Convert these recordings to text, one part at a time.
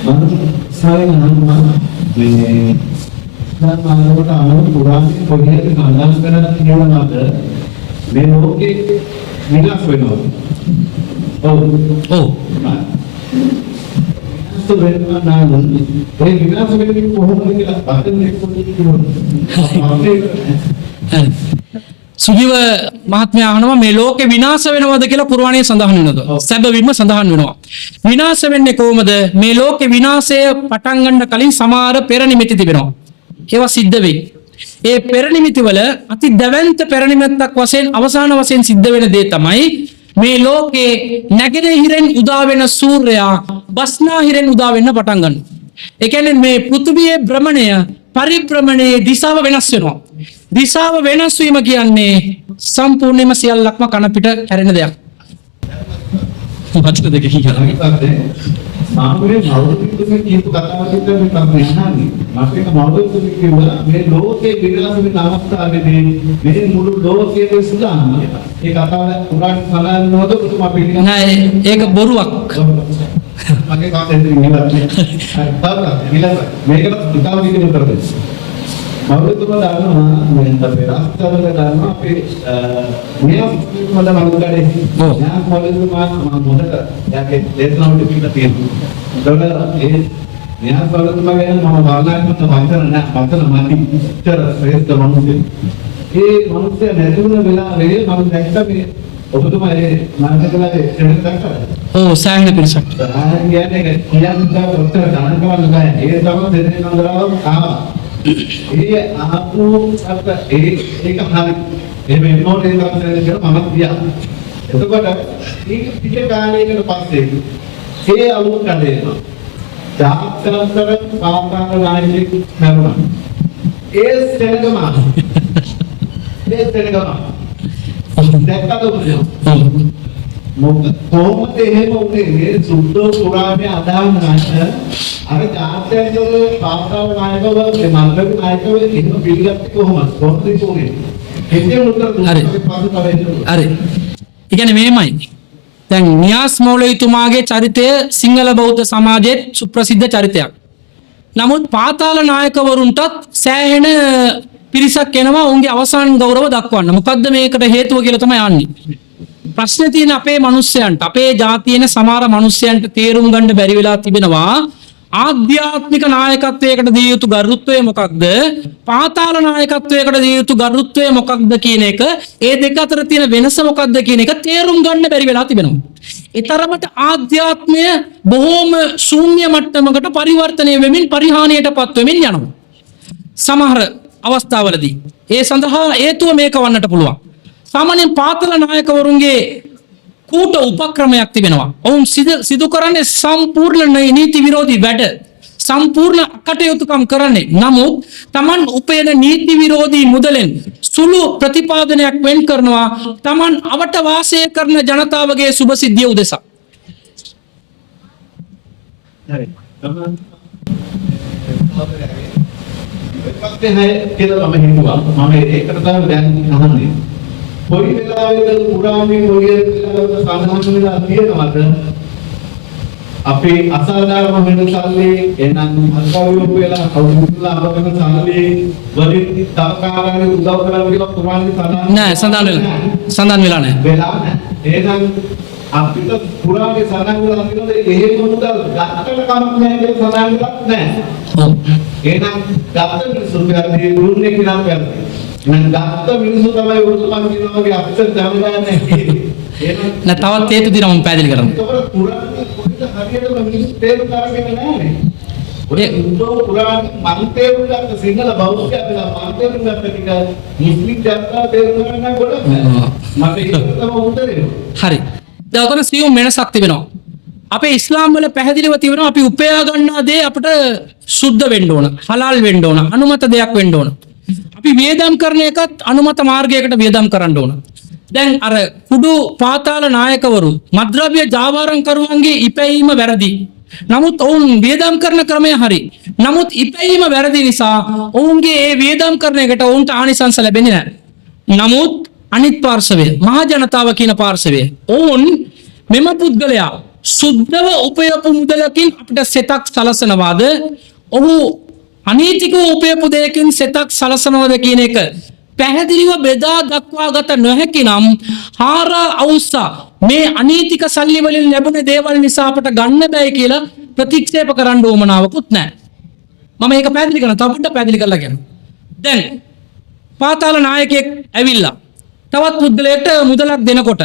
saya nama ini dan malu tahu kurang koyet kandang kena tiada ada menologi minas benar oh तो वेदना ना ये विना समय की कोहम की बातें नहीं कोई සුජීව මහත්මයා අහනවා මේ ලෝකේ විනාශ වෙනවද කියලා කුර්ආනයේ සඳහන් වෙනවද? සැබවින්ම සඳහන් වෙනවා. විනාශ වෙන්නේ කොහොමද? මේ ලෝකේ විනාශය පටන් ගන්න කලින් සමහර පෙර නිමිති තිබෙනවා. ඒවා සිද්ධ වෙයි. ඒ පෙර නිමිති වල අති දැවැන්ත පෙර නිමිත්තක් වශයෙන් අවසාන වශයෙන් සිද්ධ වෙන දේ තමයි මේ ලෝකේ නැගෙනහිරෙන් උදා වෙන සූර්යයා බස්නාහිරෙන් උදා වෙන්න පටන් ගන්නවා. ඒ කියන්නේ මේ පෘථිවියේ භ්‍රමණය පරිභ්‍රමණයේ දිශාව වෙනස් වෙනවා. දිශාව වෙනස් වීම කියන්නේ සම්පූර්ණයෙන්ම සියල්ලක්ම කන පිට හැරෙන දෙයක්. වචන දෙක කියනවා. මාගේ මෞලිකත්වයේ කියපු කතාවක් විතර මේ තමයි අහන්නේ. මාගේ මෞලිකත්වයේ කියනවා මේ ලෝකේ විනාශ වෙන අවස්ථාවේදී මේ මුළු ලෝකයේ සුදානම්. ඒ කතාව කුරාන් සඳහන් නොවද ඔබතුමා පිළිගන්නේ? නෑ ඒක බොරුවක්. මගේ කාටද ඉන්නේ? මේකට පුතාව කියන උත්තර දෙන්න. මෞලිකත්වය දානවා මම අපේ රාජ්‍යවල දානවා අපේ මේ මොකද මනුගඩේ යා මෞලිකත්වය මම මොකට යාගේ දේශනාවට පිටලා තියෙනවා. ඒ යා මෞලිකත්වය ගැන මම භාවනාත්මක වචන මැදි ඉතර ශ්‍රේෂ්ඨ මනුස්සයෙක්. ඒ මනුස්සය නැතුන වෙලාවේ මම දැක්ක මේ ඔබතුමා ඒ මානසිකලාවේ දෙයක් දැක්කද? ඔව් සෑහෙන පිළිසක්. කියන්නේ කියන්නේ උත්තර ගණන් කරන්න බෑ. ඒ තමයි දෙන්නේ නන්දරාව ආවා. ඒ ආපු අප ඒක හරි එහෙම එනෝට ඒ තමයි කියලා මම කියා. එතකොට ඒක පිට කාලයකට පස්සේ ඒ අලුත් කඩේනවා. ජාත්‍යන්තර පාපාංග නායකයෙක් මරුණා. ඒ සෙනගම දැක්කද ඔබ? මොකද කොහොමද එහෙම උනේ? මේ සුද්ධ පුරාණයේ අදාළ නැහැ. අර ජාත්‍යන්තර පාපාංග නායකව මේ මන්ත්‍රක නායකව එහෙම පිළිගත්තේ කොහොමද? කොහොමද ඒක උනේ? එතන උත්තර දුන්නා. හරි. ඉතින් මේමයි. දැන් නියාස් මෞලවිතුමාගේ චරිතය සිංහල බෞද්ධ සමාජයේ සුප්‍රසිද්ධ චරිතයක්. නමුත් පාතාල නායකවරුන්ටත් සෑහෙන පිරිසක් එනවා උන්ගේ අවසන් ගෞරව දක්වන්න. මොකද්ද මේකට හේතුව කියලා තමයි යන්නේ. ප්‍රශ්නේ තියෙන අපේ මිනිස්සයන්ට අපේ ජාතියේන සමහර මිනිස්සයන්ට තේරුම් ගන්න බැරි වෙලා තිබෙනවා ආධ්‍යාත්මික නායකත්වයකට දිය යුතු ගරුත්වය මොකක්ද පාතාල නායකත්වයකට දිය යුතු ගරුත්වය මොකක්ද කියන එක ඒ දෙක අතර තියෙන වෙනස මොකක්ද කියන එක තේරුම් ගන්න බැරි වෙලා තිබෙනවා. ඒ තරමට ආධ්‍යාත්මය බොහෝම ශූන්‍ය මට්ටමකට පරිවර්තනය වෙමින් පරිහානියටපත් වෙමින් යනවා. සමහර අවස්ථාවලදී ඒ සඳහා හේතුව මේක වන්නට පුළුවන්. සාමාන්‍යයෙන් පාතාල නායකවරුන්ගේ කූට උපක්‍රමයක් තිබෙනවා. ඔවුන් සිදු කරන්නේ සම්පූර්ණ නීති විරෝධී වැඩ. සම්පූර්ණ කටයුතුකම් කරන්නේ. නමුත් Taman උපයන නීති විරෝධී මුදලෙන් සුළු ප්‍රතිපාදනයක් වෙන් කරනවා Taman අවට වාසය කරන ජනතාවගේ සුබ සිද්ධිය උදෙසා. හරි. කියලා මම හිතුවා. මම ඒකට තමයි දැන් අහන්නේ. කොයි වෙලාවෙද පුරාණයේ මොළියේ සාධාරණ වෙලා තියෙනවද අපේ අසාධාරණ වෙනසල්ලේ එනම් අල්පවියෝ වෙලා කවුරුලා අපගෙන සාධලේ වලින් තරකාරාගේ උදව් කරලා කියලා පුරාණයේ නෑ සඳහන් වෙලා නෑ වෙලා නෑ එහෙනම් අපිට පුරාණයේ සඳහන් වෙලා තියෙනද එහෙම මුදල් ගත්තට කමක් නෑ කියලා සඳහන් වෙලා නෑ ඔව් එහෙනම් ගත්ත මිනිස්සු වැරදි දුන්නේ කියලා වැරදි මම ගත්ත මිනිස්සු තමයි උතුමන් කියනවා වගේ අපිට දැනගන්නේ නෑ තවත් හේතු දිනවා මම පැහැදිලි කරන්න. ඒක පුරාණයේ පොඩි හරියටම මිනිස්සු තේරුම් ගන්න නෑනේ. ඔය පුරාණ මන් තේරුම් ගත්ත සිංහල බෞද්ධයා කියලා මන් තේරුම් ගත්ත ටික මුස්ලිම් ජනතාව තේරුම් ගන්න ගොඩක් මට ඒක තමයි උත්තරේ. හරි. දැන් ඔතන සියුම් වෙනසක් තිබෙනවා. අපේ ඉස්ලාම් වල පැහැදිලිව තිබෙනවා අපි උපයා ගන්නා දේ අපිට සුද්ධ වෙන්න ඕන, හලාල් වෙන්න ඕන, අනුමත දෙයක් වෙන්න ඕන. අපි වියදම් කරන එකත් අනුමත මාර්ගයකට වියදම් කරන්න ඕන. දැන් අර කුඩු පාතාල නායකවරු මද්ද්‍රව්‍ය ජාවාරම්කරුවන්ගේ ඉපැයීම වැරදි. නමුත් ඔවුන් වියදම් කරන ක්‍රමය හරි. නමුත් ඉපැයීම වැරදි නිසා ඔවුන්ගේ ඒ වියදම් කරන එකට ඔවුන්ට ආනිසංස ලැබෙන්නේ නැහැ. නමුත් අනිත් පාර්ශවය මහා ජනතාව කියන පාර්ශවය ඔවුන් මෙම පුද්ගලයා සුද්ධව උපයපු මුදලකින් අපිට සෙතක් සලසනවාද? ඔහු අනීතිකව උපයපු දෙයකින් සෙතක් සලසනවද කියන එක පැහැදිලිව බෙදා දක්වා ගත නොහැකි නම් හාරා අවුස්සා මේ අනීතික සල්ලි වලින් ලැබුණ දේවල් නිසා අපට ගන්න බෑ කියලා ප්‍රතික්ෂේප කරන්න ඕමනාවකුත් නැහැ. මම ඒක පැහැදිලි කරනවා. තව පොඩ්ඩක් පැහැදිලි කරලා කියන්න. දැන් පාතාල නායකයෙක් ඇවිල්ලා තවත් පුද්ගලයෙක්ට මුදලක් දෙනකොට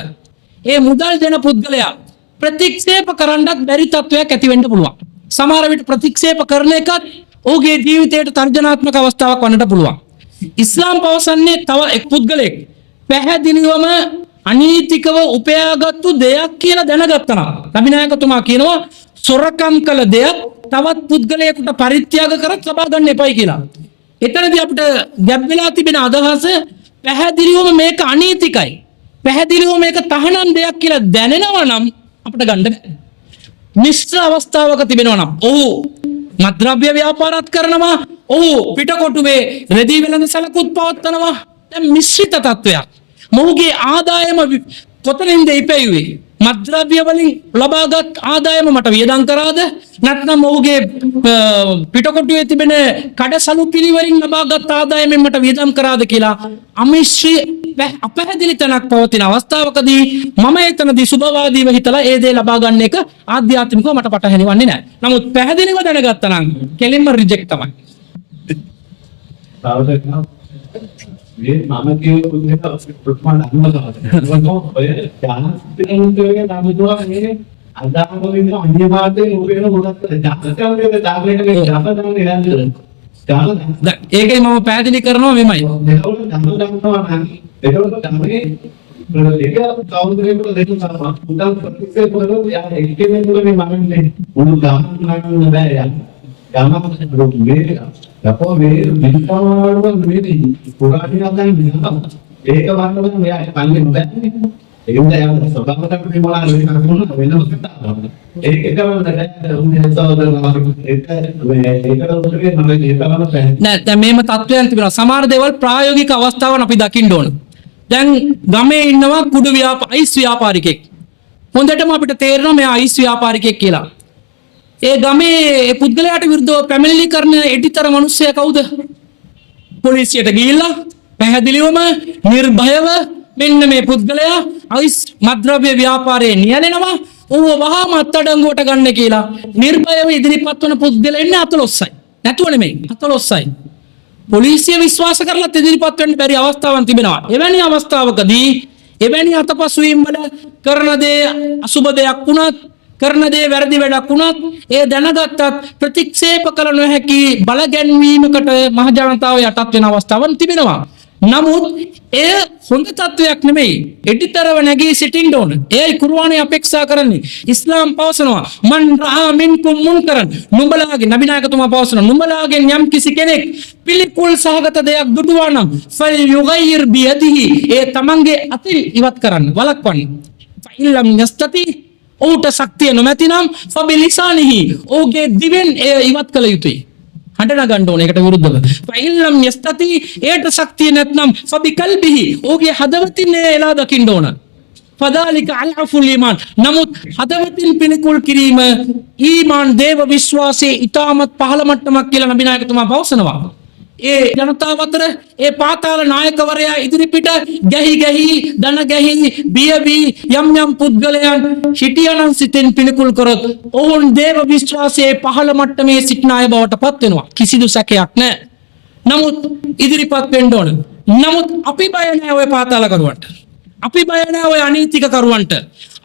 ඒ මුදල් දෙන පුද්ගලයා ප්‍රතික්ෂේප කරන්නත් බැරි තත්වයක් ඇති වෙන්න පුළුවන්. සමහර විට ප්‍රතික්ෂේප කරන එකත් ඔහුගේ ජීවිතයට තර්ජනාත්මක අවස්ථාවක් වන්නට පුළුවන්. ඉස්ලාම් පවසන්නේ තව එක් පුද්ගලයෙක් පැහැදිලිවම අනීතිකව උපයාගත්තු දෙයක් කියලා දැනගත්තා නම් නබි නායකතුමා කියනවා සොරකම් කළ දෙයක් තවත් පුද්ගලයෙකුට පරිත්‍යාග කරත් ලබා ගන්න එපයි කියලා. එතනදී අපිට ගැබ් වෙලා තිබෙන අදහස පැහැදිලිවම මේක අනීතිකයි. පැහැදිලිවම මේක තහනම් දෙයක් කියලා දැනෙනවා නම් අපිට ගන්න බෑ. මිශ්‍ර අවස්ථාවක තිබෙනවා නම් ඔහු මත්ද්‍රව්‍ය ව්‍යාපාරات කරනවා, ඔහු පිටකොටුවේ රෙදි වෙළඳ සැලකුත් පවත්වනවා. දැන් මිශ්‍රිත තත්වයක්. මොහුගේ ආදායම කොතනින්ද ඉපැයුවේ? මත්ද්‍රව්‍ය වලින් ලබාගත් ආදායම මට වියදම් කරාද? නැත්නම් ඔහුගේ පිටකොටුවේ තිබෙන කඩසලු පිළිවලින් ලබාගත් ආදායමෙන් මට වියදම් කරාද කියලා අමිශ්‍රී අපැහැදිලි තැනක් පවතින අවස්ථාවකදී මම එතනදී සුභවාදීව හිතලා ඒ දේ ලබා ගන්න එක ආධ්‍යාත්මිකව මට පටහැනිවන්නේ නැහැ. නමුත් පැහැදිලිව දැනගත්තා නම් කෙලින්ම රිජෙක්ට් තමයි. මේ මම කියව පුදුමක ප්‍රමාණ අනුමතනවා. ඔය ඥානස්පිනුන්ගේ නමුතුවා මේ අදාහවලින් අන්‍යමාර්ගයෙන් උපයන මොකක්ද? ඥානස්කම්ගේ දාගලේට ජාපදාන්නේ නේද? ඒකයි මම පැහැදිලි කරනවා මෙමය. ඒකවල දන්නවා නම් ඒකවල තමයි ඒක කවුරුරෙකුට දෙන්න තමයි. උදා ප්‍රතික්ෂේප කරලා යා එක්කෙනෙක් නෙමෙයි මම නේ. උණු ගාමක් නෑ යා. ගාමක් රුපියල් අපෝ මේ විස්තරවල මේ පුරාණික අදන් ඒක වන්නම මෙයා පන්නේ බෑ. ඒක දැන් සබකට මේ මොනවා වෙනවද ඒක එකවල උන්නේ සෝදරනවා ඒක මේකට උත්තරේ මම ඒකවල නෑ දැන් මේම තත්වයන් තිබෙනවා. සමහර දේවල් ප්‍රායෝගික අවස්ථාවන් අපි දකින්න ඕන. දැන් ගමේ ඉන්නවා කුඩු අයිස් ව්‍යාපාරිකෙක්. හොඳටම අපිට තේරෙනවා මෙයා අයිස් ව්‍යාපාරිකෙක් කියලා. ඒ ගමේ පුද්ගලයාට විරුද්ධව පැමිණිලි කරන එඩිතර මිනිස්සයා කවුද? පොලිසියට ගිහිල්ලා පැහැදිලිවම නිර්භයව මෙන්න මේ පුද්ගලයා අයිස් මත්ද්‍රව්‍ය ව්‍යාපාරයේ නියැලෙනවා, ඌව වහාම අත්අඩංගුවට ගන්න කියලා නිර්භයව ඉදිරිපත් වන පුද්ගලයා ඉන්නේ 14යි. නැතුව නෙමෙයි 14යි. පොලිසිය විශ්වාස කරලා ඉදිරිපත් වෙන්න බැරි අවස්ථාවක් තිබෙනවා. එවැනි අවස්ථාවකදී එවැනි අතපසුවීම් වල කරන දේ අසුබ දෙයක් වුණත් කරන දේ වැරදි වැඩක් වුණත් ඒ දැනගත්තත් ප්‍රතික්ෂේප කළ නොහැකි බල ගැන්වීමකට මහ ජනතාව යටත් වෙන අවස්ථාවන් තිබෙනවා. නමුත් එය හොඳ තත්වයක් නෙමෙයි. එඩිතරව නැගී සිටින්න ඕන. ඒයි කුර්ආනයේ අපේක්ෂා කරන්නේ. ඉස්ලාම් පවසනවා මන් රහා මින්කුම් මුන්කරන්. නුඹලාගේ නබි නායකතුමා පවසනවා නුඹලාගෙන් යම් කිසි කෙනෙක් පිළිකුල් සහගත දෙයක් දුටුවා නම් ෆල් යුගයිර් බියදිහි ඒ තමන්ගේ අතින් ඉවත් කරන්න වළක්වන්න. ෆයිල්ලම් යස්තති ඔහුට ශක්තිය නොමැතිනම් ෆබිලිසානිහි ඔහුගේ දිවෙන් එය ඉවත් කළ යුතුයි. හඬන ගන්න ඕනේ ඒකට විරුද්ධව. ෆයිල්ලම් යස්තති ඒට ශක්තිය නැත්නම් ෆබිකල්බිහි ඔහුගේ හදවතින් එලා දකින්න ඕන. ෆදාලික අල්අෆුල් ඊමාන්. නමුත් හදවතින් පිළිකුල් කිරීම ඊමාන් දේව විශ්වාසයේ ඊටමත් පහළ මට්ටමක් කියලා නබි නායකතුමා පවසනවා. ඒ ජනතාව අතර ඒ පාතාල නායකවරයා ඉදිරිපිට ගැහි දන ගැහි බියවි යම් පුද්ගලයන් හිටියනම් සිතෙන් පිළිකුල් කරොත් ඔවුන් දේව විශ්වාසයේ පහළ මට්ටමේ සිටින අය බවට පත් වෙනවා. කිසිදු සැකයක් නැහැ. නමුත් ඉදිරිපත් වෙන්න ඕන. නමුත් අපි බය නැහැ ඔය පාතාල කරුවන්ට. අපි බය නැහැ ඔය අනීතික කරුවන්ට.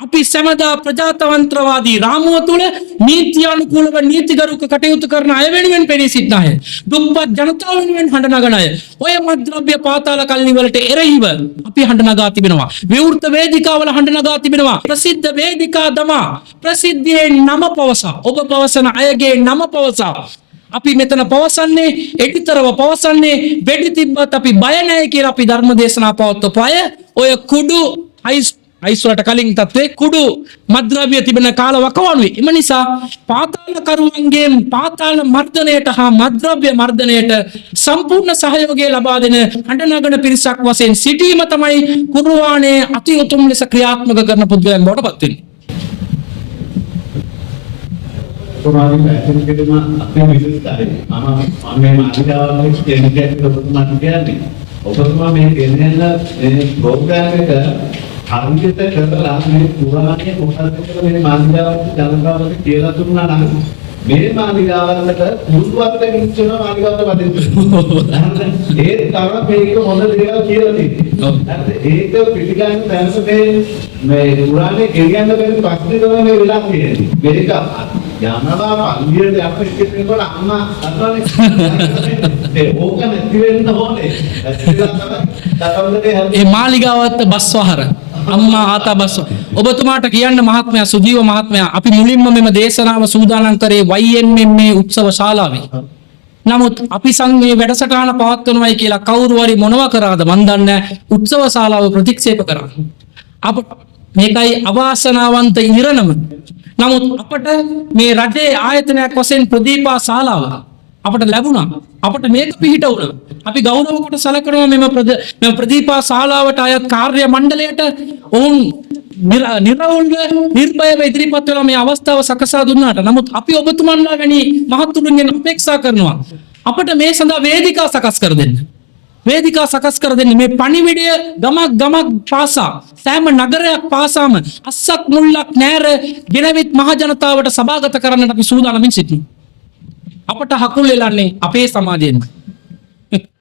අපි සමදා ප්‍රජාතන්ත්‍රවාදී රාමුව තුළ නීති අනුකූලව නීතිගරුක කටයුතු කරන අය වෙනුවෙන් පෙනී සිටින අය. දුප්පත් ජනතාව වෙනුවෙන් හඬ නගන අය. ඔය මත්ද්‍රව්‍ය පාතාල කල්ලි වලට එරෙහිව අපි හඬ නගා තිබෙනවා. විවෘත වේදිකාවල හඬ නගා තිබෙනවා. ප්‍රසිද්ධ වේදිකා දමා ප්‍රසිද්ධියේ නම පවසා ඔබ පවසන අයගේ නම පවසා අපි මෙතන පවසන්නේ එඩිතරව පවසන්නේ වෙඩි තිබ්බත් අපි බය නැහැ කියලා අපි ධර්ම දේශනා පවත්වපු අය ඔය කුඩු අයිස් වලට කලින් තත්ත්වේ කුඩු මත්ද්‍රව්‍ය තිබෙන කාල වකවානුවේ. එම නිසා පාතාල කරුවන්ගේ පාතාල මර්ධනයට හා මත්ද්‍රව්‍ය මර්ධනයට සම්පූර්ණ සහයෝගය ලබා දෙන හඬනගන පිරිසක් වශයෙන් සිටීම තමයි කුර්ආනයේ අති උතුම් ලෙස ක්‍රියාත්මක කරන පුද්ගලයන් බවට පත් වෙන්නේ. ඔබතුමාගේ පැහැදිලි කිරීම අපේ විශේෂයි. මම මේ මාතෘකාවල කියන්නේ ඔබතුමාට කියන්නේ ඔබතුමා මේ ගෙනෙන මේ ප්‍රෝග්‍රෑම් එක හරියට කරලා මේ පුරාණයේ කොටස් දෙක මේ මාතෘකාවට ජනතාවට කියලා දුන්නා නම් මේ මාතෘකාවලට මුල්වත් කිච්චන මාතෘකාවට වදින්න. ඒ තරම මේක හොඳ දේවල් කියලා තියෙනවා. ඒක පිටිගන්න දැනස මේ පුරාණයේ ගෙනියන්න බැරි පස්සේ තමයි මේ වෙලා තියෙන්නේ. මේක යනවා පල්ලියට යන්න ඉස්සෙල්ලා අම්මා අතවනේ ඕක නැති වෙන්න ඕනේ. ඒ මාලිගාවත් බස්වහර අම්මා ආතා බස් ඔබතුමාට කියන්න මහත්මයා සුජීව මහත්මයා අපි මුලින්ම මෙම දේශනාව සූදානම් කරේ YMMA උත්සව ශාලාවේ. නමුත් අපි මේ වැඩසටහන පවත්වනවායි කියලා කවුරු හරි මොනවා කරාද මන් දන්නේ නැහැ. උත්සව ශාලාව ප්‍රතික්ෂේප කරා. මේකයි අවාසනාවන්ත ඉරණම. නමුත් අපට මේ රටේ ආයතනයක් වශයෙන් ප්‍රදීපා ශාලාව අපට ලැබුණා. අපට මේක පිහිට වුණා. අපි ගෞරව කොට සැලකනවා මෙම ප්‍රදීපා ශාලාවට අයත් කාර්ය මණ්ඩලයට ඔවුන් නිර්වෘල්ව නිර්භයව ඉදිරිපත් වෙලා මේ අවස්ථාව සකසා දුන්නාට නමුත් අපි ඔබතුමන්ලා වැනි මහත්තුරුන්ගෙන් අපේක්ෂා කරනවා අපට මේ සඳහා වේදිකා සකස් කර දෙන්න. වේදිකා සකස් කර දෙන්න මේ පණිවිඩය ගමක් පාසා සෑම නගරයක් පාසාම අස්සක් මුල්ලක් නෑර ගෙනවිත් මහ ජනතාවට සභාගත කරන්නට අපි සූදානමින් සිටිනවා. අපට හකුල් එලන්නේ අපේ සමාජයෙන්ම.